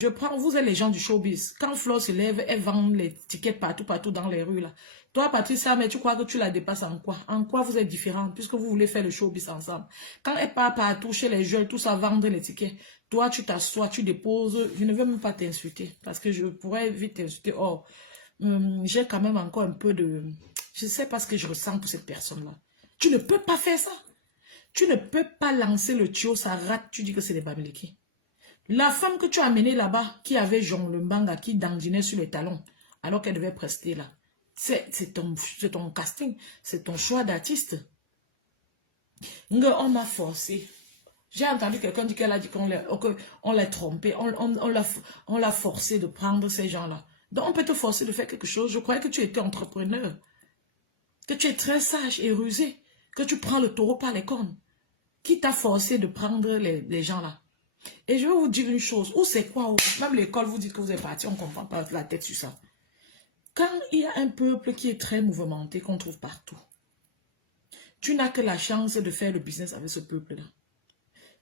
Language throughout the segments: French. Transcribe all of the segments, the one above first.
Je prends, vous êtes les gens du showbiz. Quand Flo se lève, elle vend les tickets partout dans les rues là. Toi, Patricia, mais tu crois que tu la dépasses en quoi? En quoi vous êtes différents puisque vous voulez faire le showbiz ensemble? Quand elle part partout chez les jeunes, tous à vendre les tickets, toi, tu t'assois, tu déposes. Je ne veux même pas t'insulter parce que je pourrais vite t'insulter. Oh, j'ai quand même encore un peu de... Je ne sais pas ce que je ressens pour cette personne-là. Tu ne peux pas faire ça. Tu ne peux pas lancer le tuyau, ça rate, tu dis que c'est des Bamileke. La femme que tu as amenée là-bas, qui avait Jean le Mbanga, qui dandinait sur les talons, alors qu'elle devait prester là, c'est ton casting, c'est ton choix d'artiste. On m'a forcé. J'ai entendu quelqu'un dire qu'elle a dit qu'on l'a trompé, on l'a forcé de prendre ces gens-là. Donc on peut te forcer de faire quelque chose. Je croyais que tu étais entrepreneur, que tu es très sage et rusé, que tu prends le taureau par les cornes. Qui t'a forcé de prendre les gens là? Et je vais vous dire une chose, ou c'est quoi, même l'école vous dit que vous êtes parti, on ne comprend pas la tête sur ça. Quand il y a un peuple qui est très mouvementé, qu'on trouve partout, tu n'as que la chance de faire le business avec ce peuple-là.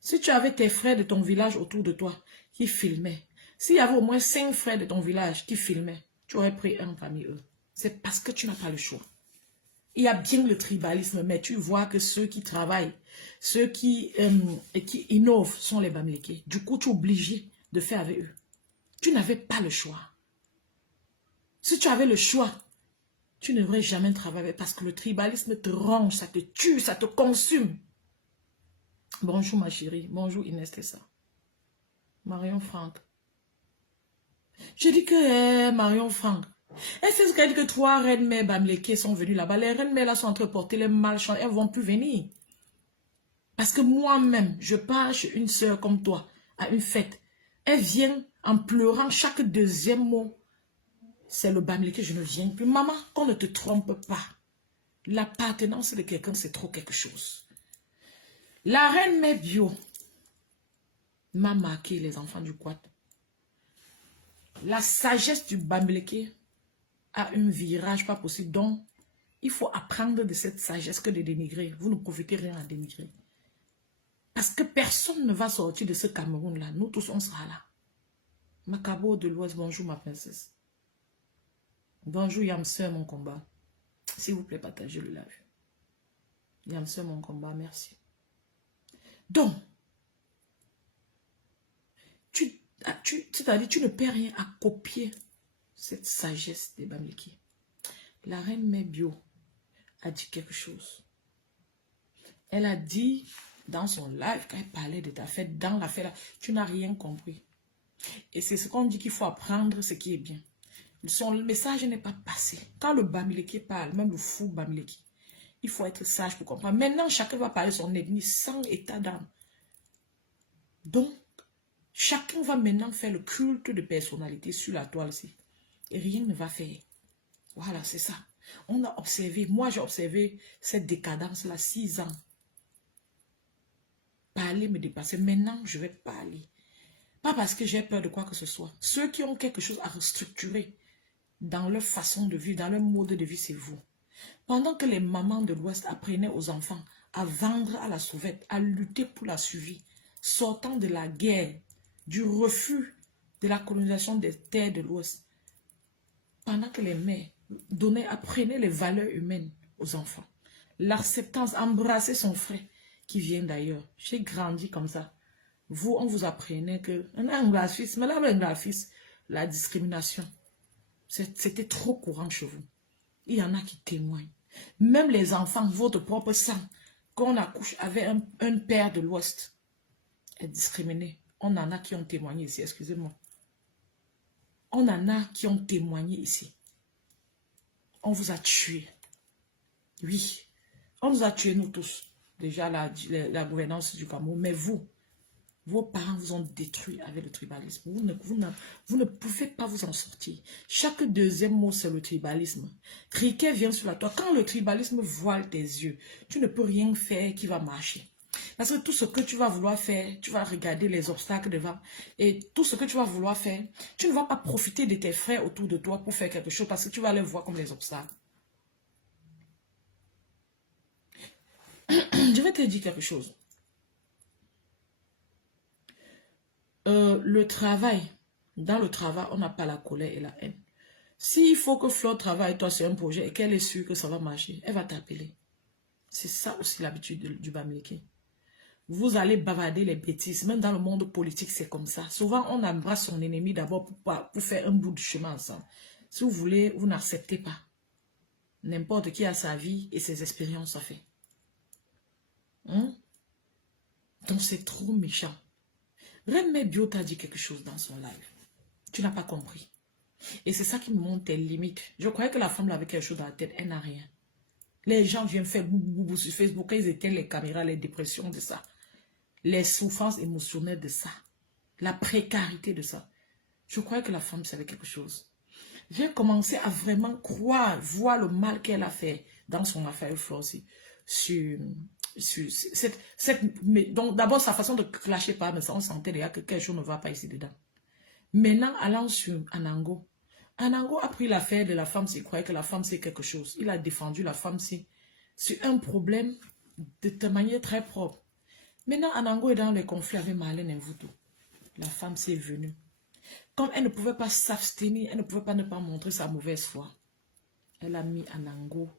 Si tu avais tes frères de ton village autour de toi qui filmaient, s'il y avait au moins 5 frères de ton village qui filmaient, tu aurais pris un parmi eux. C'est parce que tu n'as pas le choix. Il y a bien le tribalisme, mais tu vois que ceux qui travaillent, ceux qui innovent sont les Bamileke. Du coup, tu es obligé de faire avec eux. Tu n'avais pas le choix. Si tu avais le choix, tu ne devrais jamais travailler parce que le tribalisme te ronge, ça te tue, ça te consume. Bonjour ma chérie, bonjour Inès Tessa. Marion Franck. Je dis que Marion Franck, est-ce qu'elle dit que 3 reines mères Bamileke sont venues là-bas? Les reines mères là sont en train de porter les malchants, elles ne vont plus venir. Parce que moi-même, je pars chez une soeur comme toi, à une fête. Elle vient en pleurant chaque deuxième mot. C'est le Bamileke, je ne viens plus. Maman, qu'on ne te trompe pas. L'appartenance de quelqu'un, c'est trop quelque chose. La reine mère bio m'a marqué les enfants du Quad. La sagesse du Bamileke a un virage pas possible. Donc, il faut apprendre de cette sagesse que de dénigrer. Vous ne profitez rien à dénigrer. Parce que personne ne va sortir de ce Cameroun-là. Nous tous, on sera là. Macabo de l'Ouest, bonjour ma princesse. Bonjour Yamseur, mon combat. S'il vous plaît, partagez le live. Yamseur, mon combat, merci. Donc, c'est-à-dire, tu ne peux rien à copier cette sagesse des Bamileke. La reine mère bio a dit quelque chose. Elle a dit dans son live, quand elle parlait de ta fête, dans la fête, tu n'as rien compris. Et c'est ce qu'on dit qu'il faut apprendre ce qui est bien. Le message n'est pas passé. Quand le Bamileke parle, même le fou Bamileke, il faut être sage pour comprendre. Maintenant, chacun va parler son ethnie sans état d'âme. Donc, chacun va maintenant faire le culte de personnalité sur la toile-ci. Et rien ne va faire. Voilà, c'est ça. On a observé, moi j'ai observé cette décadence-là 6 ans. Parler me dépasser. Maintenant, je vais parler. Pas parce que j'ai peur de quoi que ce soit. Ceux qui ont quelque chose à restructurer dans leur façon de vivre, dans leur mode de vie, c'est vous. Pendant que les mamans de l'Ouest apprenaient aux enfants à vendre à la sauvette, à lutter pour la survie, sortant de la guerre, du refus de la colonisation des terres de l'Ouest, pendant que les mères apprenaient les valeurs humaines aux enfants, l'acceptance, embrasser son frère qui vient d'ailleurs. J'ai grandi comme ça. Vous, on vous apprenait que un graphisme, mais là, un graphisme, la discrimination, c'était trop courant chez vous. Il y en a qui témoignent. Même les enfants, votre propre sang, qu'on accouche avec un père de l'Ouest, est discriminé. On en a qui ont témoigné ici, excusez-moi. On en a qui ont témoigné ici. On vous a tués. Oui, on nous a tués nous tous. Déjà la gouvernance du Cameroun, mais vous, vos parents vous ont détruit avec le tribalisme. Vous ne pouvez pas vous en sortir. Chaque deuxième mot, c'est le tribalisme. Criquet vient sur la toile. Quand le tribalisme voile tes yeux, tu ne peux rien faire qui va marcher. Parce que tout ce que tu vas vouloir faire, tu vas regarder les obstacles devant. Et tout ce que tu vas vouloir faire, tu ne vas pas profiter de tes frères autour de toi pour faire quelque chose parce que tu vas les voir comme les obstacles. Je vais te dire quelque chose. Le travail Dans le travail, on n'a pas la colère et la haine. S'il faut que Flo travaille avec toi sur un projet et qu'elle est sûre que ça va marcher, elle va t'appeler. C'est ça aussi l'habitude du Bamileke. Vous allez bavarder les bêtises. Même dans le monde politique, c'est comme ça. Souvent, on embrasse son ennemi d'abord pour faire un bout de chemin ensemble. Si vous voulez, vous n'acceptez pas. N'importe qui a sa vie et ses expériences à faire. Hein? Donc, c'est trop méchant. Remets Bio t'a dit quelque chose dans son live. Tu n'as pas compris. Et c'est ça qui me montre tes limites. Je croyais que la femme avait quelque chose dans la tête. Elle n'a rien. Les gens viennent faire boubou sur Facebook. Ils éteignent les caméras, les dépressions de ça. Les souffrances émotionnelles de ça. La précarité de ça. Je croyais que la femme savait quelque chose. J'ai commencé à vraiment croire, voir le mal qu'elle a fait dans son affaire aussi. Donc d'abord sa façon de clasher par, mais ça on sentait déjà que quelque chose ne va pas ici dedans. Maintenant, allant sur Anango. Anango a pris l'affaire de la femme, s'il croyait que la femme c'est quelque chose. Il a défendu la femme sur un problème de manière très propre. Maintenant, Anango est dans les conflits avec Marlène Mvuto. La femme s'est venue. Comme elle ne pouvait pas s'abstenir, elle ne pouvait pas ne pas montrer sa mauvaise foi. Elle a mis Anango.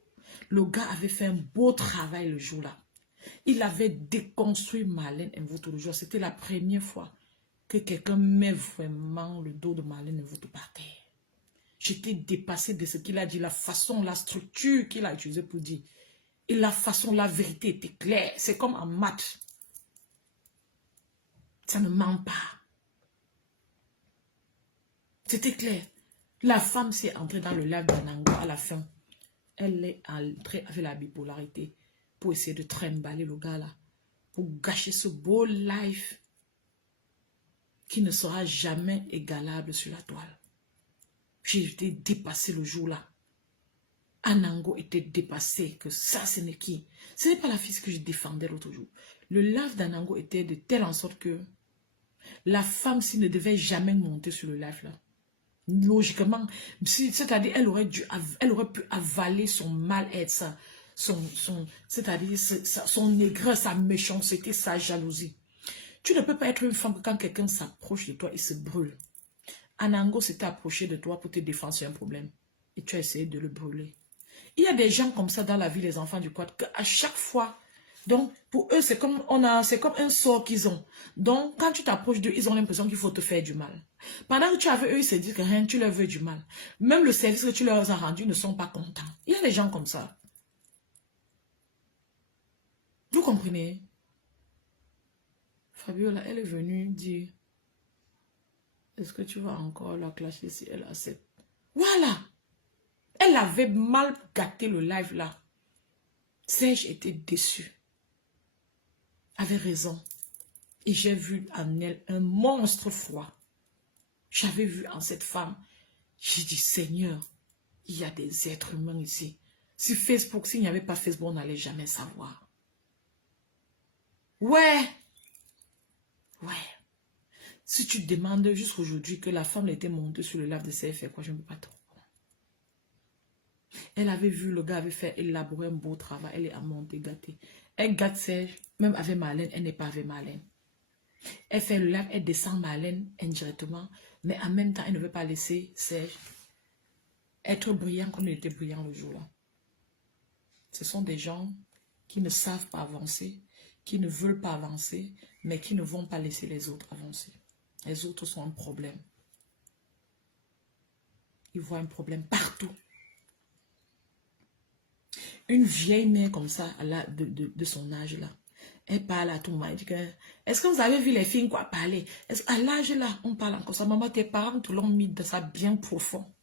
Le gars avait fait un beau travail le jour-là. Il avait déconstruit Marlène Mvuto le jour. C'était la première fois que quelqu'un met vraiment le dos de Marlène Mvuto par terre. J'étais dépassée de ce qu'il a dit, la façon, la structure qu'il a utilisée pour dire. Et la façon, la vérité était claire. C'est comme en maths. Ça ne ment pas. C'était clair. La femme s'est entrée dans le live d'Anango à la fin. Elle est entrée avec la bipolarité pour essayer de trimballer le gars là. Pour gâcher ce beau live qui ne sera jamais égalable sur la toile. J'ai été dépassée le jour-là. Anango était dépassée que ça, ce n'est qui? Ce n'est pas la fille que je défendais l'autre jour. Le live d'Anango était de telle en sorte que la femme, s'il ne devait jamais monter sur le live là, logiquement, c'est-à-dire elle aurait pu avaler son mal-être, c'est-à-dire son aigreur, sa méchanceté, sa jalousie. Tu ne peux pas être une femme que quand quelqu'un s'approche de toi, il se brûle. Anango s'était approché de toi pour te défendre sur un problème. Et tu as essayé de le brûler. Il y a des gens comme ça dans la vie, les enfants du quad, qu'à chaque fois, donc pour eux, c'est comme un sort qu'ils ont. Donc quand tu t'approches d'eux, ils ont l'impression qu'il faut te faire du mal. Pendant que tu es avec eux, ils se disent que rien, tu leur veux du mal. Même le service que tu leur as rendu, ils ne sont pas contents. Il y a des gens comme ça. Vous comprenez? Fabiola, elle est venue dire, est-ce que tu vas encore la clasher si elle accepte? Voilà. Elle avait mal gâté le live là. Serge était déçu. Avait raison. Et j'ai vu en elle un monstre froid. J'avais vu en cette femme. J'ai dit, Seigneur, il y a des êtres humains ici. Si Facebook, s'il n'y avait pas Facebook, on n'allait jamais savoir. Ouais. Ouais. Si tu demandes jusqu'aujourd'hui que la femme était montée sur le live de CFR, quoi, je ne peux pas trop. Elle avait vu, le gars avait fait élaborer un beau travail. Elle est à monter, gâtée. Elle gâte Serge, même avec Marlène, elle n'est pas avec Marlène. Elle fait le live, elle descend Marlène indirectement, mais en même temps, elle ne veut pas laisser Serge être brillant comme il était brillant le jour-là. Ce sont des gens qui ne savent pas avancer, qui ne veulent pas avancer, mais qui ne vont pas laisser les autres avancer. Les autres sont un problème. Ils voient un problème partout. Une vieille mère comme ça, de son âge là, elle parle à tout le monde. Elle dit que, est-ce que vous avez vu les filles quoi parler? À l'âge là, on parle encore ça. Maman, tes parents te l'ont mis de ça bien profond.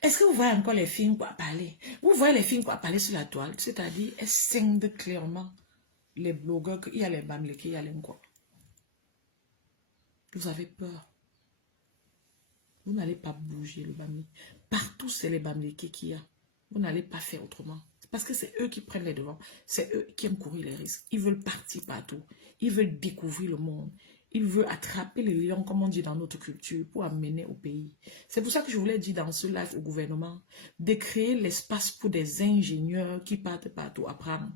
Est-ce que vous voyez encore les filles quoi parler? Vous voyez les filles quoi parler sur la toile? C'est-à-dire, elles scindent clairement les blogueurs qu'il y a les Bamileke, il y a les quoi. Vous avez peur. Vous n'allez pas bouger le Bamileke. Partout, c'est les Bamileke qu'il y a. Vous n'allez pas faire autrement. Parce que c'est eux qui prennent les devants. C'est eux qui aiment courir les risques. Ils veulent partir partout. Ils veulent découvrir le monde. Il veut attraper les lions, comme on dit dans notre culture, pour amener au pays. C'est pour ça que je voulais dire dans ce live au gouvernement de créer l'espace pour des ingénieurs qui partent partout apprendre.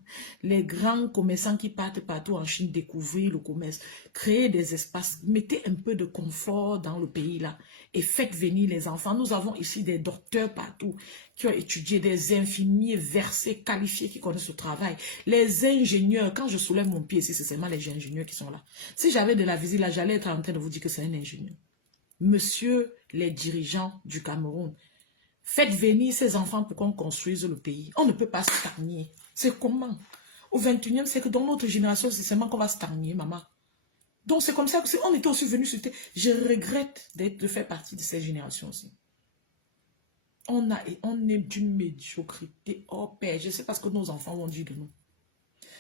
Les grands commerçants qui partent partout en Chine découvrir le commerce. Créer des espaces. Mettez un peu de confort dans le pays là et faites venir les enfants. Nous avons ici des docteurs partout qui ont étudié, des infirmiers versés, qualifiés, qui connaissent le travail. Les ingénieurs, quand je soulève mon pied ici, c'est seulement les ingénieurs qui sont là. Si j'avais de la visite là, j'allais être en train de vous dire que c'est un ingénieur. Monsieur les dirigeants du Cameroun, faites venir ces enfants pour qu'on construise le pays. On ne peut pas stagner. C'est comment? Au 21e siècle, dans notre génération, c'est seulement qu'on va stagner, maman. Donc c'est comme ça que on était aussi venu sur terre. Je regrette de faire partie de cette génération aussi. On est d'une médiocrité hors pair. Je sais pas ce que nos enfants vont dire de nous.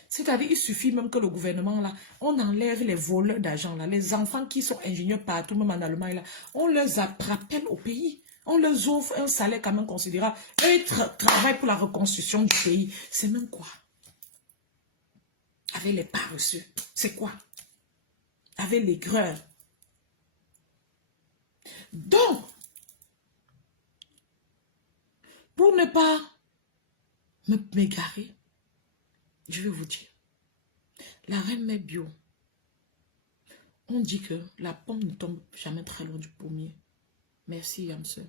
C'est-à-dire, il suffit même que le gouvernement, là, on enlève les voleurs d'argent, là, les enfants qui sont ingénieurs partout, même en Allemagne, là, on les rappelle au pays. On leur offre un salaire quand même considérable. Eux, ils travaillent pour la reconstruction du pays. C'est même quoi? Avec les paresseux. C'est quoi? Avec l'aigreur. Donc, pour ne pas m'égarer, je vais vous dire, la reine mère bio, on dit que la pomme ne tombe jamais très loin du pommier. Merci, Yamse.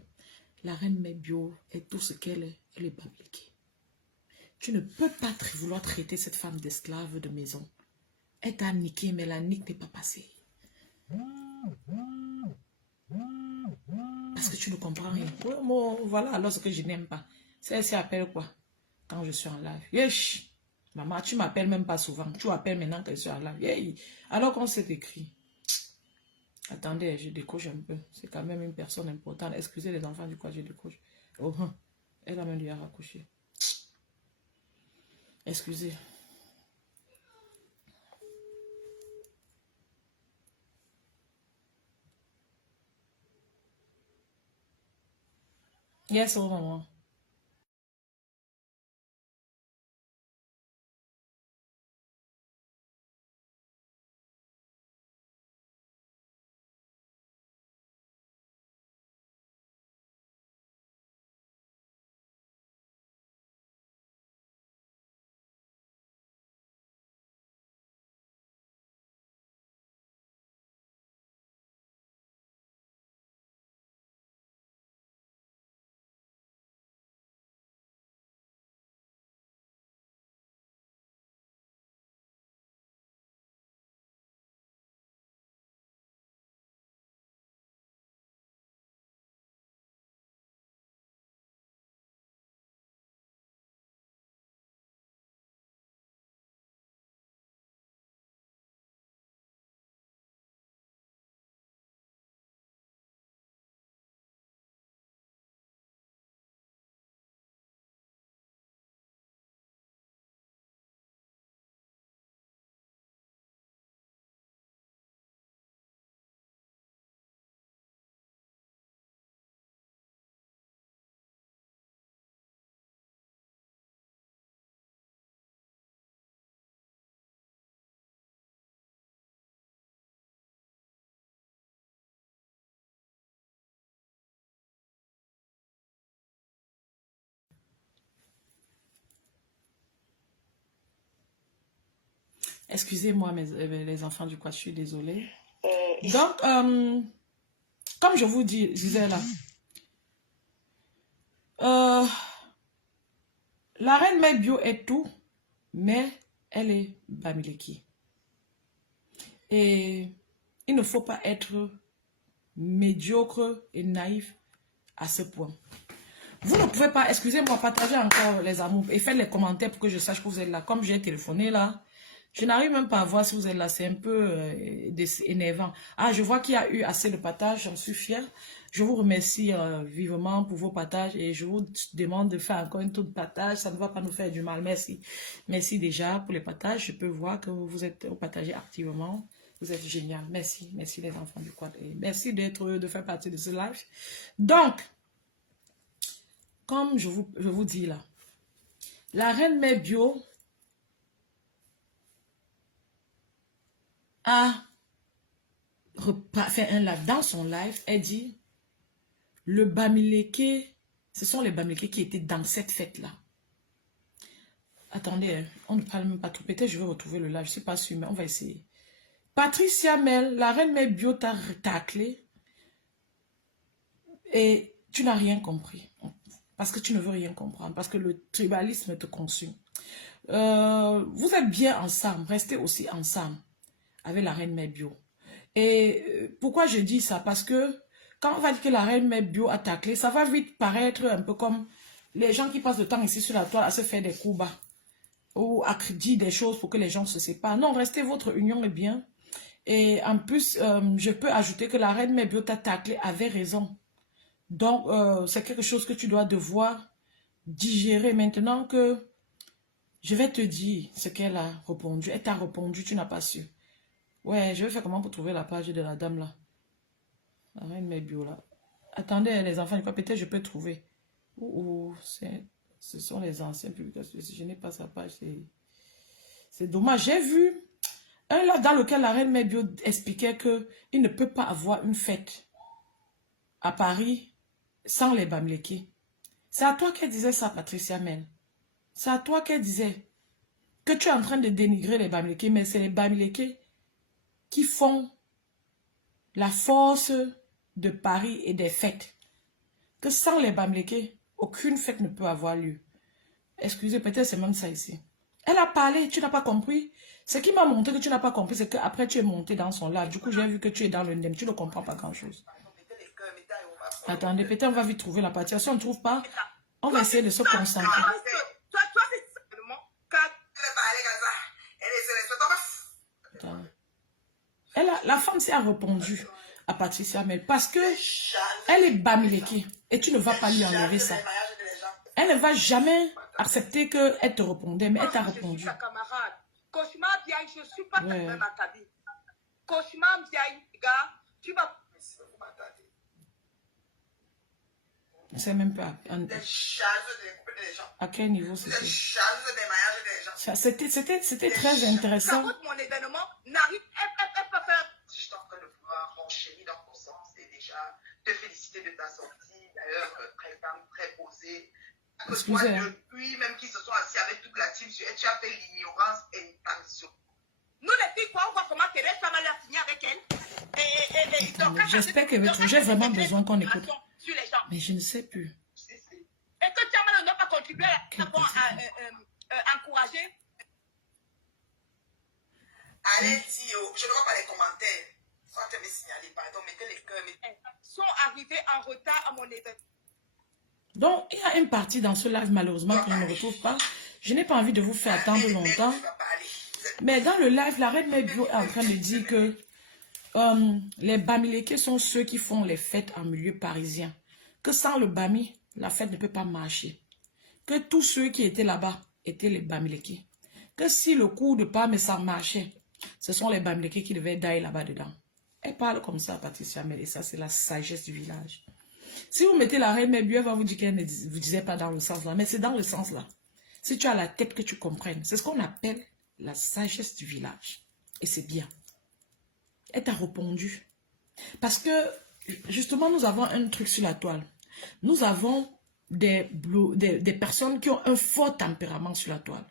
La reine mère bio est tout ce qu'elle est. Elle est babliquée. Tu ne peux pas vouloir traiter cette femme d'esclave de maison. Elle t'a niqué, mais la nique n'est pas passée. Parce que tu ne comprends rien. Bon, voilà alors ce que je n'aime pas. Ça appelle quoi? Quand je suis en live. Yesh! Maman, tu m'appelles même pas souvent. Tu m'appelles maintenant que je suis en live. Yesh. Alors qu'on s'est écrit. Attendez, je décroche un peu. C'est quand même une personne importante. Excusez les enfants du quoi je décroche. Oh, elle a même dû raccrocher. Excusez. Yes, oh maman. Excusez-moi, les enfants du quoi, je suis désolée. Donc, comme je vous disais là, la reine mère bio est tout, mais elle est Bamileki. Et il ne faut pas être médiocre et naïf à ce point. Vous ne pouvez pas, excusez-moi, partager encore les amours et faites les commentaires pour que je sache que vous êtes là. Comme j'ai téléphoné là, je n'arrive même pas à voir si vous êtes là. C'est un peu énervant. Ah, je vois qu'il y a eu assez de partages, j'en suis fière. Je vous remercie vivement pour vos partages et je vous demande de faire encore un tour de partage. Ça ne va pas nous faire du mal. Merci. Merci déjà pour les partages. Je peux voir que vous êtes partagé activement. Vous êtes génial. Merci. Merci les enfants du quad. Et merci de faire partie de ce live. Donc, comme je vous dis là, la reine mère bio a fait un live. Dans son live, elle dit, le Bamileke, ce sont les Bamileke qui étaient dans cette fête-là. Attendez, hein, on ne parle même pas trop. Peut-être je vais retrouver le live, je ne suis pas sûre, mais on va essayer. Patricia Mel, la reine Mel Bio t'a taclé et tu n'as rien compris. Parce que tu ne veux rien comprendre, parce que le tribalisme te consume. Vous êtes bien ensemble, restez aussi ensemble avec la reine Mel Bio. Et pourquoi je dis ça? Parce que quand on va dire que la reine Mel Bio a taclé, ça va vite paraître un peu comme les gens qui passent le temps ici sur la toile à se faire des coups bas ou à dire des choses pour que les gens se séparent. Non, restez, votre union est bien. Et en plus, je peux ajouter que la reine Mel Bio t'a taclé avait raison. Donc, c'est quelque chose que tu dois devoir digérer maintenant que je vais te dire ce qu'elle a répondu. Elle t'a répondu, tu n'as pas su. Ouais, je vais faire comment pour trouver la page de la dame là. La reine Mel Bio là. Attendez les enfants, peut-être je peux trouver. Ce sont les anciennes publications. Si je n'ai pas sa page, c'est dommage. J'ai vu un là dans lequel la reine Mel Bio expliquait qu'il ne peut pas avoir une fête à Paris sans les Bamileke. C'est à toi qu'elle disait ça, Patricia Mel. C'est à toi qu'elle disait que tu es en train de dénigrer les Bamileke, mais c'est les Bamileke qui font la force de Paris et des fêtes. Que sans les Bamileke, aucune fête ne peut avoir lieu. Excusez, peut-être c'est même ça ici. Elle a parlé, tu n'as pas compris. Ce qui m'a montré que tu n'as pas compris, c'est qu'après tu es monté dans son live. Du coup, j'ai vu que tu es dans le NEM. Tu ne comprends pas grand-chose. Attendez, peut-être on va vite trouver la partie. Si on ne trouve pas, on va essayer de se concentrer. La femme s'est répondu à Patricia Mel parce que elle est Bamileke et tu ne vas pas lui enlever ça. Elle ne va jamais accepter qu'elle te répondait, mais elle t'a répondu. Cauchemar bien, je ne suis pas ta même à ta vie. Cauchemar bien, gars, tu vas... Je ne sais même pas à quel niveau c'était. C'était très intéressant. Mon événement n'arrive pas faire. Je suis en train de voir mon chéri dans ton sens et déjà te féliciter de ta sortie. D'ailleurs, très calme, très posée. Excusez. Depuis même qu'ils se sont assis avec toute la team, tu as fait l'ignorance intention. Nous les filles, on voit comment Thérèse Samal a signé avec elle. J'espère que j'ai vraiment besoin qu'on écoute. Mais je ne sais plus. Et que Tiamal ne doit pas contribuer à encourager. Allez, Tio, je ne vois pas les commentaires. Soit tu me signaler, pardon, mettez les cœurs. Sont arrivés en retard à mon événement. Donc, il y a une partie dans ce live, malheureusement, que je ne retrouve pas. Je n'ai pas envie de vous faire attendre longtemps. Mais dans le live, la reine Mel Bio est en train de dire que les Bamileke sont ceux qui font les fêtes en milieu parisien. Que sans le Bami, la fête ne peut pas marcher. Que tous ceux qui étaient là-bas étaient les Bamileke. Que si le coup de Pam ça marchait, ce sont les Bamileke qui devaient d'aller là-bas dedans. Elle parle comme ça, Patricia Mel, et ça, c'est la sagesse du village. Si vous mettez la reine Mel Bio, elle va vous dire qu'elle ne vous disait pas dans le sens là, mais c'est dans le sens là. Si tu as la tête que tu comprennes, c'est ce qu'on appelle la sagesse du village. Et c'est bien. Elle t'a répondu. Parce que, justement, nous avons un truc sur la toile. Nous avons des personnes qui ont un fort tempérament sur la toile.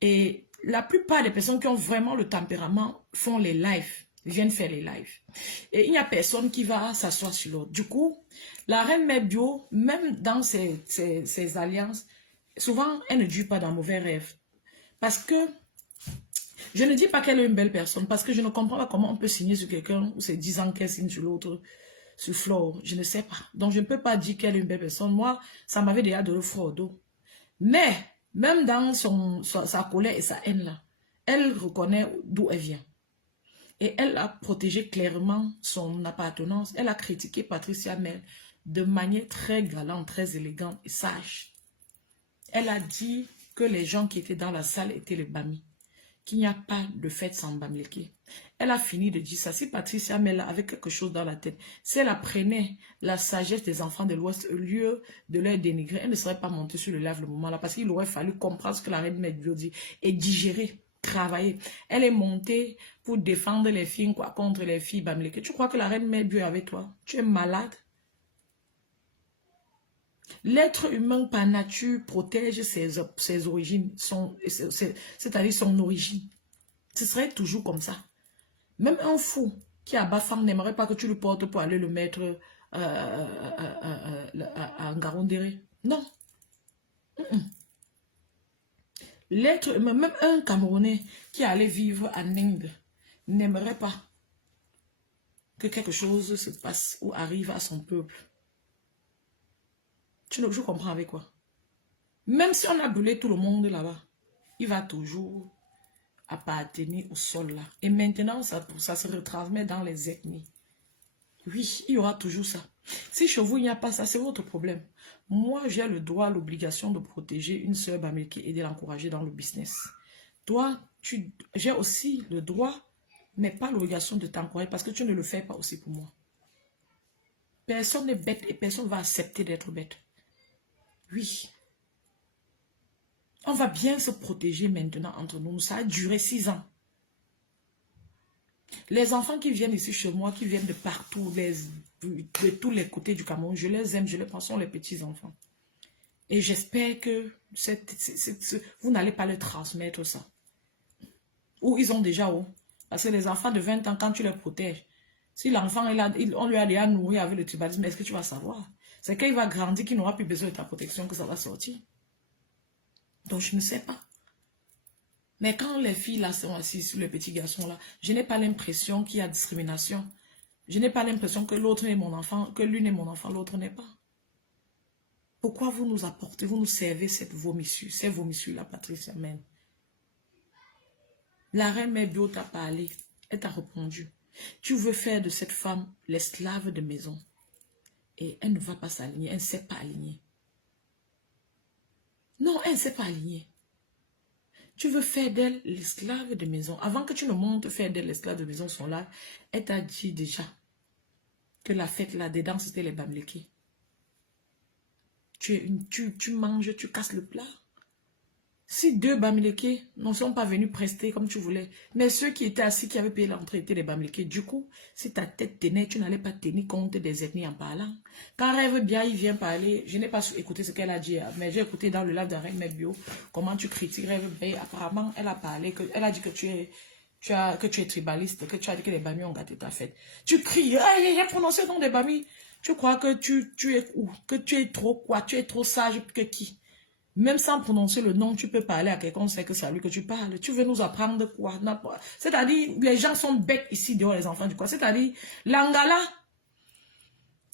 Et la plupart des personnes qui ont vraiment le tempérament font les lives, viennent faire les lives. Et il n'y a personne qui va s'asseoir sur l'autre. Du coup, la reine Mel Bio, même dans ses alliances, souvent, elle ne dure pas dans mauvais rêves. Parce que, je ne dis pas qu'elle est une belle personne, parce que je ne comprends pas comment on peut signer sur quelqu'un, ou c'est 10 ans qu'elle signe sur l'autre, sur Flore. Je ne sais pas. Donc, je ne peux pas dire qu'elle est une belle personne. Moi, ça m'avait déjà donné froid au dos. Mais, même dans sa colère et sa haine là, elle reconnaît d'où elle vient. Et elle a protégé clairement son appartenance. Elle a critiqué Patricia Mel de manière très galante, très élégante et sage. Elle a dit que les gens qui étaient dans la salle étaient les Bami. Qu'il n'y a pas de fête sans Bamileke. Elle a fini de dire ça. Si Patricia Mel avait quelque chose dans la tête, si elle apprenait la sagesse des enfants de l'Ouest, au lieu de leur dénigrer, elle ne serait pas montée sur le live le moment là, parce qu'il aurait fallu comprendre ce que la reine Mel Bio dit et digérer travailler. Elle est montée pour défendre les filles, quoi, contre les filles Bamileke. Tu crois que la reine mère Dieu est avec toi? Tu es malade. L'être humain par nature protège ses origines, c'est-à-dire son origine. Ce serait toujours comme ça. Même un fou qui a Bafang n'aimerait pas que tu le portes pour aller le mettre à Ngarondéré. Non. L'être humain, même un Camerounais qui allait vivre en Inde, n'aimerait pas que quelque chose se passe ou arrive à son peuple. Je comprends avec quoi? Même si on a brûlé tout le monde là-bas, il va toujours appartenir au sol là. Et maintenant, ça se retransmet dans les ethnies. Oui, il y aura toujours ça. Si chez vous, il n'y a pas ça, c'est votre problème. Moi, j'ai le droit, l'obligation de protéger une sœur Bamileke et de l'encourager dans le business. Toi, j'ai aussi le droit, mais pas l'obligation de t'encourager parce que tu ne le fais pas aussi pour moi. Personne n'est bête et personne ne va accepter d'être bête. Oui. On va bien se protéger maintenant entre nous. Ça a duré 6 ans. Les enfants qui viennent ici chez moi, qui viennent de partout, de tous les côtés du Cameroun, je les aime, je les pense, sont les petits enfants. Et j'espère que vous n'allez pas leur transmettre ça. Ou ils ont déjà haut. Parce que les enfants de 20 ans, quand tu les protèges, si l'enfant, on lui a déjà nourri avec le tribalisme, est-ce que tu vas savoir? C'est quand il va grandir qu'il n'aura plus besoin de ta protection que ça va sortir. Donc, je ne sais pas. Mais quand les filles là sont assises sur le petit garçon là, je n'ai pas l'impression qu'il y a discrimination. Je n'ai pas l'impression que l'autre est mon enfant, que l'une est mon enfant, l'autre n'est pas. Pourquoi vous nous apportez, vous nous servez ces vomissures là, Patricia Mène? La reine Mère Bio t'a parlé, elle t'a répondu. Tu veux faire de cette femme l'esclave de maison. Et elle ne va pas s'aligner, elle ne sait pas aligner. Non, elle ne sait pas aligner. Tu veux faire d'elle l'esclave de maison. Avant que tu ne montes faire d'elle l'esclave de maison sont là, elle t'a dit déjà que la fête là dedans c'était les Bamileke. Tu manges, tu casses le plat. Si 2 Bamileke ne sont pas venus prester comme tu voulais, mais ceux qui étaient assis, qui avaient payé l'entrée étaient les Bamileke. Du coup, si ta tête tenait, tu n'allais pas tenir compte des ethnies en parlant. Quand Rêve Bien, il vient parler, je n'ai pas écouté ce qu'elle a dit, mais j'ai écouté dans le live de Reine Mère Bio, comment tu critiques Rêve Bien. Apparemment, elle a parlé, elle a dit que tu es tribaliste, que tu as dit que les Bamis ont gâté ta fête. Tu cries, j'ai prononcé le nom des Bamis. Tu crois que tu es où? Que tu es trop quoi? Tu es trop sage que qui? Même sans prononcer le nom, tu peux parler à quelqu'un, on sait que c'est à lui que tu parles. Tu veux nous apprendre quoi? C'est-à-dire, les gens sont bêtes ici dehors, les enfants du quoi. C'est-à-dire, l'Angala,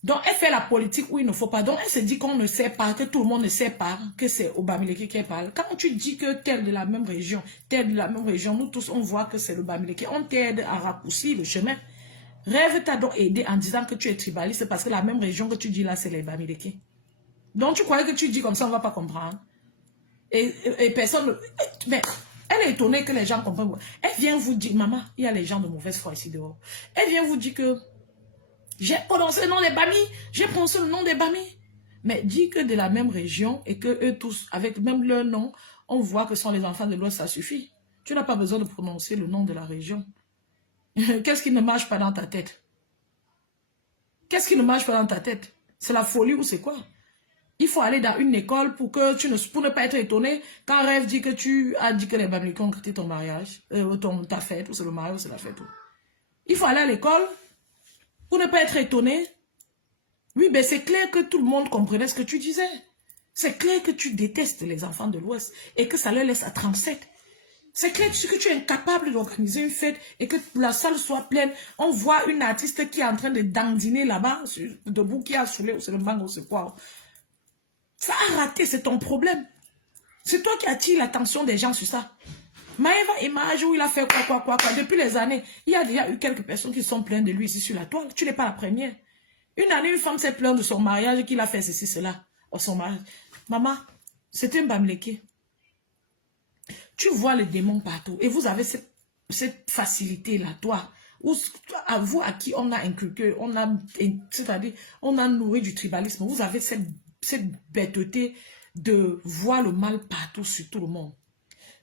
donc elle fait la politique où il ne faut pas. Donc elle se dit qu'on ne sait pas, que tout le monde ne sait pas, que c'est au Bamileke qui parle. Quand tu dis que tel de la même région, nous tous on voit que c'est le Bamileke. On t'aide à raccourcir le chemin. Rêve t'a donc aidé en disant que tu es tribaliste parce que la même région que tu dis là, c'est les Bamileke. Donc tu croyais que tu dis comme ça, on ne va pas comprendre. Et personne... Mais elle est étonnée que les gens comprennent. Elle vient vous dire, maman, il y a les gens de mauvaise foi ici dehors. Elle vient vous dire que j'ai prononcé le nom des Bamis, j'ai prononcé le nom des Bamis. Mais dit que de la même région et que eux tous, avec même leur nom, on voit que ce sont les enfants de l'Ouest, ça suffit. Tu n'as pas besoin de prononcer le nom de la région. Qu'est-ce qui ne marche pas dans ta tête? Qu'est-ce qui ne marche pas dans ta tête? C'est la folie ou c'est quoi? Il faut aller dans une école pour ne pas être étonné quand Rêve dit que tu as dit que les Bamileke ont critiqué ton mariage, ta fête, ou c'est le mariage, ou c'est la fête. Il faut aller à l'école pour ne pas être étonné. Oui, mais c'est clair que tout le monde comprenait ce que tu disais. C'est clair que tu détestes les enfants de l'Ouest et que ça leur laisse à 37. C'est clair que tu es incapable d'organiser une fête et que la salle soit pleine. On voit une artiste qui est en train de dandiner là-bas, debout, qui a saoulé, ou c'est le mango, c'est quoi. Ça a raté, c'est ton problème. C'est toi qui attires l'attention des gens sur ça. Maëva Image où il a fait quoi. Depuis les années, il y a déjà eu quelques personnes qui sont plaintes de lui ici sur la toile. Tu n'es pas la première. Une année, une femme s'est plainte de son mariage, qu'il a fait ceci, cela. Oh, son mariage. Maman, c'était un Bamileke. Tu vois le démon partout. Et vous avez cette facilité-là, toi. À vous, à qui on a inculqué, c'est-à-dire, on a nourri du tribalisme. Vous avez cette bêteté de voir le mal partout sur tout le monde.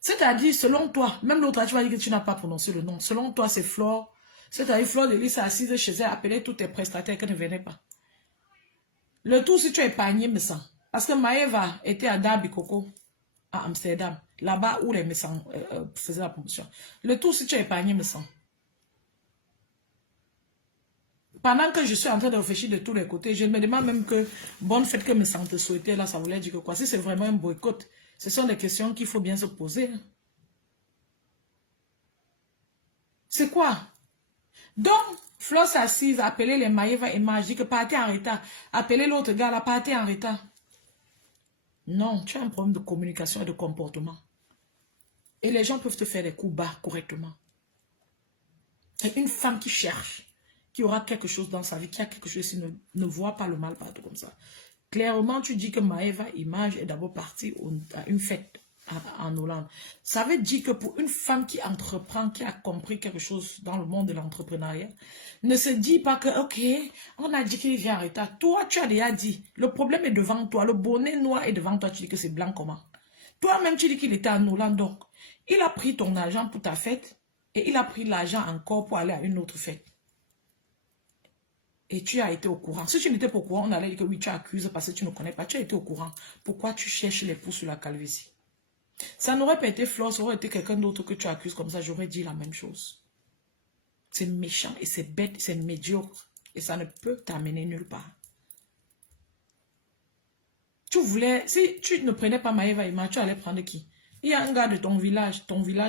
C'est-à-dire, selon toi, même l'autre, tu vas dire que tu n'as pas prononcé le nom. Selon toi, c'est Flore. C'est-à-dire, Flore de Lys assise chez elle, appelait tous tes prestataires qui ne venaient pas. Le tout, si tu es épargné, me semble. Parce que Maëva était à Darby Coco, à Amsterdam. Là-bas où les médecins faisaient la promotion. Le tout, si tu es épargné, me semble. Pendant que je suis en train de réfléchir de tous les côtés, je me demande même que bonne fête que me sente souhaiter, là, ça voulait dire que quoi? Si c'est vraiment un boycott, ce sont des questions qu'il faut bien se poser. C'est quoi? Donc, Flo s'assise, appeler les Maëva et Maj, dit que partez en retard. Appelez l'autre gars, là, partez en retard. Non, tu as un problème de communication et de comportement. Et les gens peuvent te faire des coups bas correctement. C'est une femme qui cherche, qui aura quelque chose dans sa vie, qui a quelque chose, qui ne voit pas le mal partout comme ça. Clairement, tu dis que Maëva Image est d'abord partie à une fête en Hollande. Ça veut dire que pour une femme qui entreprend, qui a compris quelque chose dans le monde de l'entrepreneuriat, ne se dit pas que, ok, on a dit qu'il vient en retard. Toi, tu as déjà dit, le problème est devant toi, le bonnet noir est devant toi, tu dis que c'est blanc comment? Toi-même, tu dis qu'il était en Hollande, donc il a pris ton argent pour ta fête et il a pris l'argent encore pour aller à une autre fête. Et tu as été au courant. Si tu n'étais pas au courant, on allait dire que oui, tu accuses parce que tu ne connais pas. Tu as été au courant. Pourquoi tu cherches les pouces sur la calvitie? Ça n'aurait pas été Flo, ça aurait été quelqu'un d'autre que tu accuses comme ça. J'aurais dit la même chose. C'est méchant et c'est bête, c'est médiocre. Et ça ne peut t'amener nulle part. Tu voulais, si tu ne prenais pas Maëva Ima, tu allais prendre qui? Il y a un gars de ton village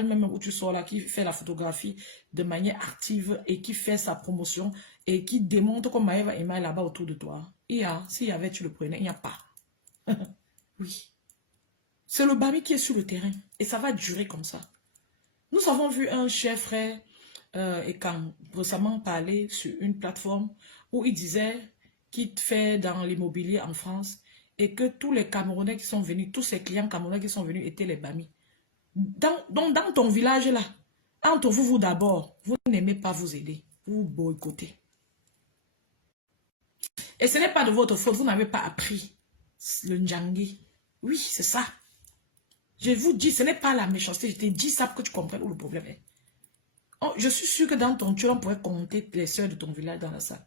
même où tu sors là, qui fait la photographie de manière active et qui fait sa promotion et qui démontre que Maëva Ima est là-bas autour de toi. Il y a, s'il y avait, tu le prenais, il n'y a pas. Oui. C'est le Bami qui est sur le terrain et ça va durer comme ça. Nous avons vu un cher frère et quand récemment parler sur une plateforme où il disait qu'il fait dans l'immobilier en France et que tous les Camerounais qui sont venus, tous ses clients camerounais qui sont venus étaient les Bami. Dans ton village là, entre vous d'abord, vous n'aimez pas vous aider, vous boycottez. Et ce n'est pas de votre faute, vous n'avez pas appris le Ndjangi. Oui, c'est ça. Je vous dis, ce n'est pas la méchanceté, je t'ai dit ça pour que tu comprennes où le problème est. Oh, je suis sûre que dans ton tueur, on pourrait compter les soeurs de ton village dans la salle.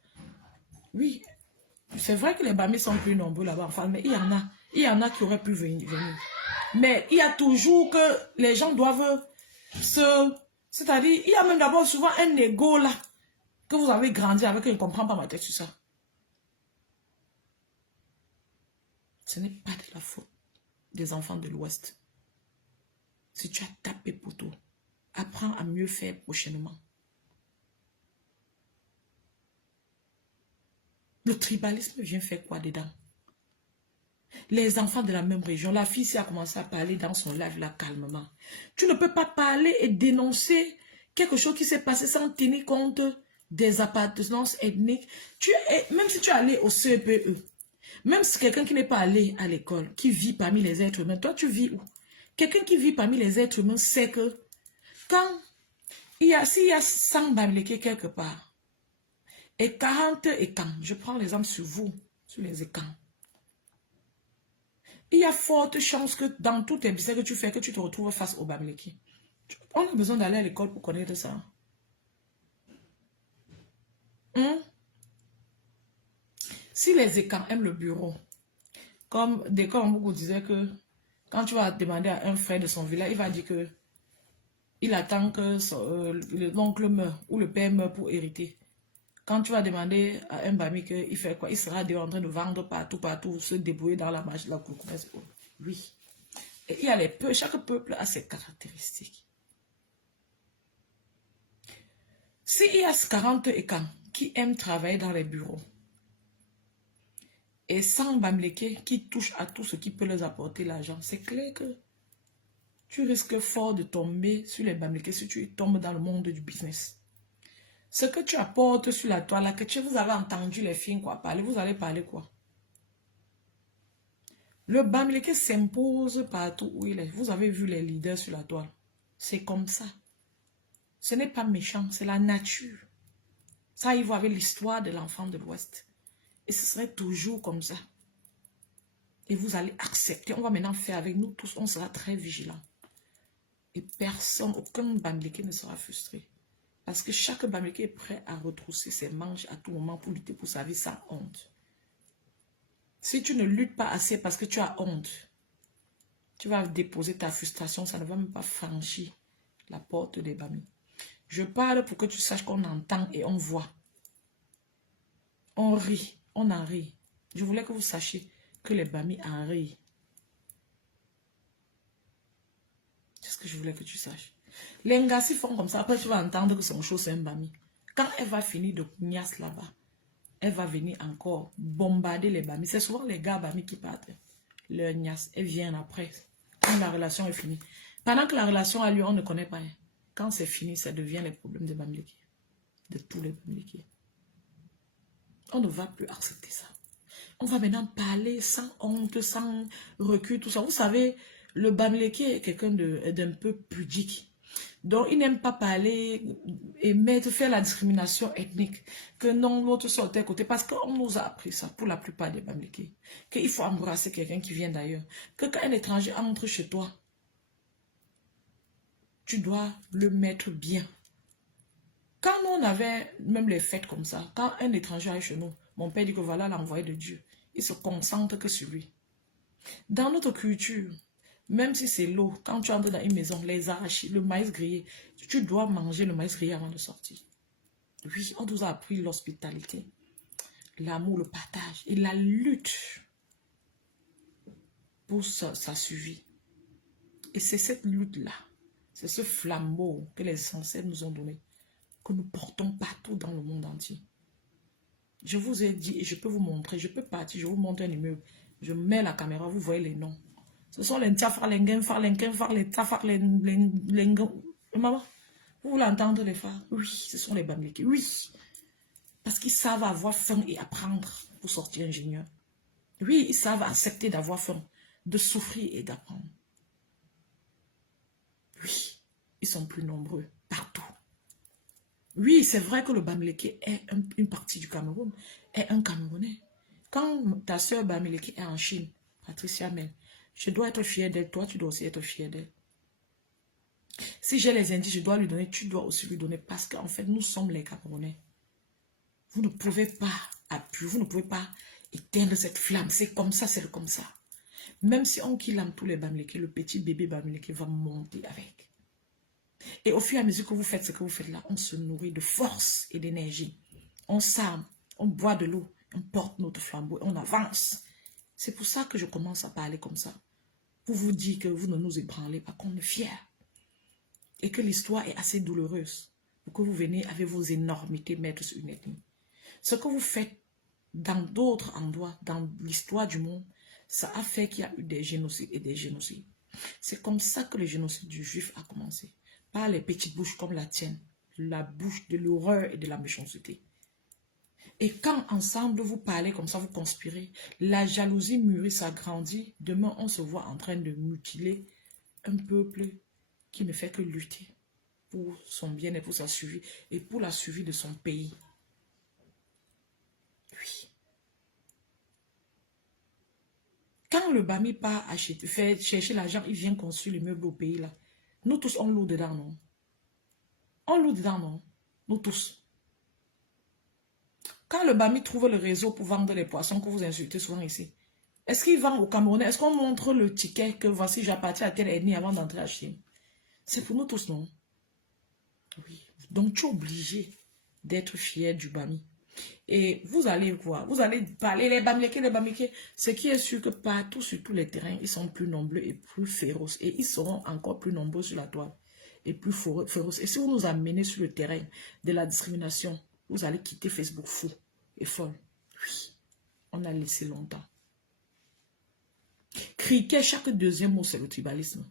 Oui, c'est vrai que les Bami sont plus nombreux là-bas, enfin, mais il y en a qui auraient pu venir. Mais il y a toujours que les gens doivent se... C'est-à-dire, il y a même d'abord souvent un ego là, que vous avez grandi avec, et je ne comprends pas ma tête sur ça. Ce n'est pas de la faute des enfants de l'Ouest. Si tu as tapé pour tout, apprends à mieux faire prochainement. Le tribalisme vient faire quoi dedans? Les enfants de la même région, la fille ici a commencé à parler dans son live là calmement. Tu ne peux pas parler et dénoncer quelque chose qui s'est passé sans tenir compte des appartenances ethniques. Même si tu es allé au CPE, même si quelqu'un qui n'est pas allé à l'école, qui vit parmi les êtres humains, toi tu vis où? Quelqu'un qui vit parmi les êtres humains sait que quand s'il y a 100 Bamileke quelque part, et 40 écans, je prends l'exemple sur vous, sur les écans, il y a forte chance que dans tous tes business que tu fais, que tu te retrouves face au Bamileke. On a besoin d'aller à l'école pour connaître ça. Si les écans aiment le bureau, comme Descamps disait que quand tu vas demander à un frère de son village, il va dire que il attend que l'oncle meure ou le père meure pour hériter. Quand tu vas demander à un Bami qu'il fait quoi, il sera en train de vendre partout, se débrouiller dans la marche de la course. Oui. Et il y a les peuples, chaque peuple a ses caractéristiques. S'il y a 40 écans qui aiment travailler dans les bureaux, et 100 Bamileke qui touchent à tout ce qui peut leur apporter l'argent, c'est clair que tu risques fort de tomber sur les Bamileke si tu tombes dans le monde du business. Ce que tu apportes sur la toile, là, que vous avez entendu les filles quoi parler, vous allez parler quoi? Le Bamileke s'impose partout où il est. Vous avez vu les leaders sur la toile. C'est comme ça. Ce n'est pas méchant, c'est la nature. Ça, il va avec l'histoire de l'enfant de l'Ouest. Et ce serait toujours comme ça. Et vous allez accepter. On va maintenant faire avec nous tous. On sera très vigilants. Et personne, aucun Bamileke ne sera frustré. Parce que chaque Bamileke est prêt à retrousser ses manches à tout moment pour lutter pour sa vie sans honte. Si tu ne luttes pas assez parce que tu as honte, tu vas déposer ta frustration, ça ne va même pas franchir la porte des Bami. Je parle pour que tu saches qu'on entend et on voit. On rit, on en rit. Je voulais que vous sachiez que les Bami en rient. C'est ce que je voulais que tu saches. Les Ngassi font comme ça. Après, tu vas entendre que son show, c'est un Bami. Quand elle va finir de Kouignas là-bas, elle va venir encore bombarder les Bami. C'est souvent les gars Bami qui partent. Leur Nias, elle vient après. Quand la relation est finie. Pendant que la relation a lieu, on ne connaît pas. Quand c'est fini, ça devient les problèmes de Bamileke. De tous les Bamileke. On ne va plus accepter ça. On va maintenant parler sans honte, sans recul, tout ça. Vous savez, le Bamileke est quelqu'un d'un peu pudique. Donc, il n'aime pas parler et faire la discrimination ethnique. Que non, l'autre sortait à côté. Parce qu'on nous a appris ça, pour la plupart des Bamileke. Qu'il faut embrasser quelqu'un qui vient d'ailleurs. Que quand un étranger entre chez toi, tu dois le mettre bien. Quand nous, on avait même les fêtes comme ça, quand un étranger arrive chez nous, mon père dit que voilà l'envoyé de Dieu. Il se concentre que sur lui. Dans notre culture, même si c'est l'eau, quand tu entres dans une maison, les arachis, le maïs grillé, tu dois manger le maïs grillé avant de sortir. Oui, on nous a appris l'hospitalité, l'amour, le partage et la lutte pour sa survie. Et c'est cette lutte-là, c'est ce flambeau que les ancêtres nous ont donné, que nous portons partout dans le monde entier. Je vous ai dit, et je peux vous montrer, je peux partir, je vous montre un immeuble, je mets la caméra, vous voyez les noms. Ce sont les Ntafar, les Ngenfar, les Nkenfar, les Tafar, les Maman, vous voulez entendre les phares? Oui, ce sont les Bamileke, oui. Parce qu'ils savent avoir faim et apprendre pour sortir ingénieur. Oui, ils savent accepter d'avoir faim, de souffrir et d'apprendre. Oui, ils sont plus nombreux partout. Oui, c'est vrai que le Bamileke est une partie du Cameroun, est un Camerounais. Quand ta soeur Bamileke est en Chine, Patricia Mel, je dois être fière d'elle, toi tu dois aussi être fière d'elle. Si j'ai les indices, je dois lui donner, tu dois aussi lui donner, parce qu'en fait, nous sommes les Camerounais. Vous ne pouvez pas appuyer, vous ne pouvez pas éteindre cette flamme, c'est comme ça, c'est comme ça. Même si on killame tous les Bamileke, le petit bébé Bamileke va monter avec. Et au fur et à mesure que vous faites ce que vous faites là, on se nourrit de force et d'énergie. On s'arme, on boit de l'eau, on porte notre flambeau, on avance. C'est pour ça que je commence à parler comme ça. Pour vous dire que vous ne nous ébranlez pas, qu'on est fiers. Et que l'histoire est assez douloureuse pour que vous venez avec vos énormités mettre sur une ethnie. Ce que vous faites dans d'autres endroits, dans l'histoire du monde, ça a fait qu'il y a eu des génocides et des génocides. C'est comme ça que le génocide du juif a commencé. Par les petites bouches comme la tienne, la bouche de l'horreur et de la méchanceté. Et quand ensemble vous parlez comme ça, vous conspirez, la jalousie mûrit, s'agrandit. Demain, on se voit en train de mutiler un peuple qui ne fait que lutter pour son bien et pour sa survie et pour la survie de son pays. Oui. Quand le Bami part acheter, fait chercher l'argent, il vient construire l'immeuble au pays là. Nous tous, on loue dedans, non? On loue dedans, non? Nous tous. Quand le Bami trouve le réseau pour vendre les poissons que vous insultez souvent ici, est-ce qu'il vend au Camerounais? Est-ce qu'on montre le ticket que voici, j'appartiens à telle ethnie avant d'entrer à Chine? C'est pour nous tous, non? Oui. Donc, tu es obligé d'être fier du Bami. Et vous allez voir, vous allez parler les Bamileke. Ce qui est sûr que partout, sur tous les terrains, ils sont plus nombreux et plus féroces. Et ils seront encore plus nombreux sur la toile et plus féroces. Et si vous nous amenez sur le terrain de la discrimination, vous allez quitter Facebook fou et folle. Oui, on a laissé longtemps. Criquet, chaque deuxième mot, c'est le tribalisme.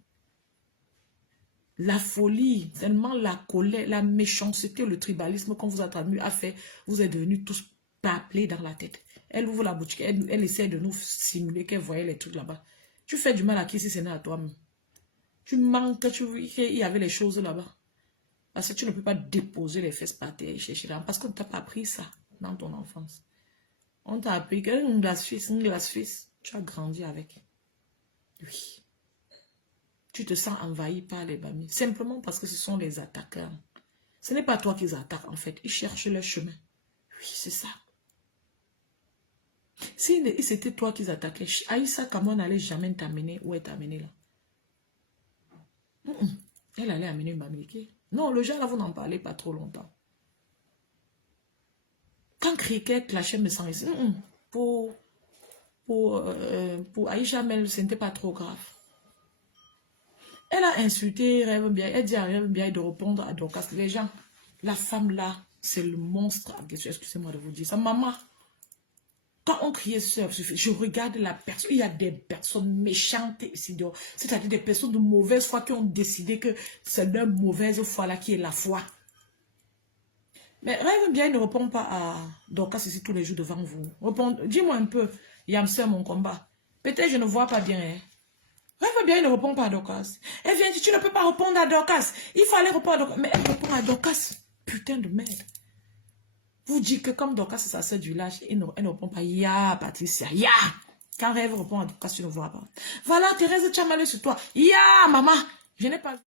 La folie, tellement la colère, la méchanceté, le tribalisme qu'on vous a traduit a fait, vous êtes devenus tous appelés dans la tête. Elle ouvre la boutique, elle essaie de nous simuler qu'elle voyait les trucs là-bas. Tu fais du mal à qui si ce n'est à toi-même? Tu manques, tu vois qu'il y avait les choses là-bas. Parce que tu ne peux pas déposer les fesses par terre et chercher là. Parce qu'on ne t'a pas appris ça dans ton enfance. On t'a appris qu'une glace suisse, tu as grandi avec. Oui. tu te sens envahi par les bamis. Simplement parce que ce sont les attaquants. Ce n'est pas toi qu'ils attaquent en fait. Ils cherchent leur chemin. Oui, c'est ça. Si c'était toi qu'ils attaquaient, Aïssa Kamon n'allait jamais t'amener où elle t'a amené là. Elle allait amener Mbamileke. Non, le genre là, vous n'en parlez pas trop longtemps. Quand Cricket clashait me sang ici, pour Aïcha Mel, ce n'était pas trop grave. Elle a insulté Rêve bien, elle dit à Rêve bien de répondre à Dorcas. Les gens, la femme là, c'est le monstre. Excusez-moi de vous dire ça. Maman, quand on criait sœur, je regarde la personne. Il y a des personnes méchantes ici dehors. C'est-à-dire des personnes de mauvaise foi qui ont décidé que c'est leur mauvaise foi là qui est la foi. Mais Rêve bien, il ne répond pas à Dorcas ici tous les jours devant vous. Dis-moi un peu, Yamseur, mon combat. Peut-être je ne vois pas bien. Hein. Rêve bien, il ne répond pas à Dorcas. Elle vient dire, tu ne peux pas répondre à Dorcas. Il fallait répondre à Dorcas. Mais elle répond à Dorcas. Putain de merde. Vous dites que comme Dorcas c'est sa sœur du village, elle ne répond pas. Ya, Patricia, ya. Quand Rêve répond à Dorcas, tu ne vois pas. Voilà, Thérèse, tu as mal sur toi. Ya, maman. Je n'ai pas...